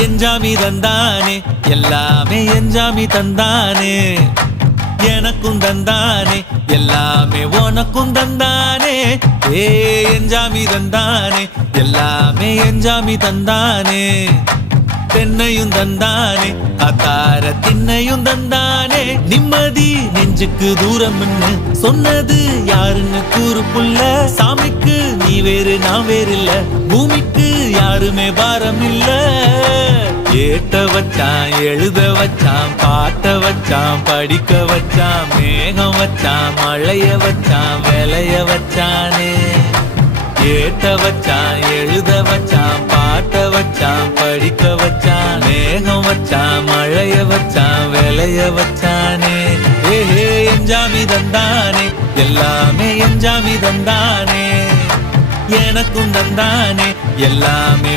எஞ்சாமி தந்தானே எல்லாமே எஞ்சாமி தந்தானே எனக்கும் தந்தானே எல்லாமே உனக்கும் தந்தானே ஏ எஞ்சாமி தந்தானே எல்லாமே எஞ்சாமி தந்தானே தென்னையும் தந்தானே அத்தார திண்ணையும் தந்தானே நிம்மதி நெஞ்சுக்கு தூரம்னு சொன்னது யாருன்னு கூறு புள்ள சாமிக்கு நீ வேறு நான் வேறு இல்ல பூமிக்கு யாருமே பாரம் இல்ல ஏட்ட வச்சான் எழுத வச்சான் பாட்ட வச்சான் படிக்க வச்சான் மேகம் வச்சான் மழைய வச்சான் விளைய வச்சானே ஏட்ட வச்சான் எழுத வச்சான் பாட்ட வச்சான் படிக்க வச்சான் மேகம் வச்சான் மழைய வச்சான் விளைய வச்சானே ஏஹே எஞ்சாமி தந்தானே எல்லாமே எஞ்சாமி தந்தானே எனக்கும் தந்தானே எல்லாமே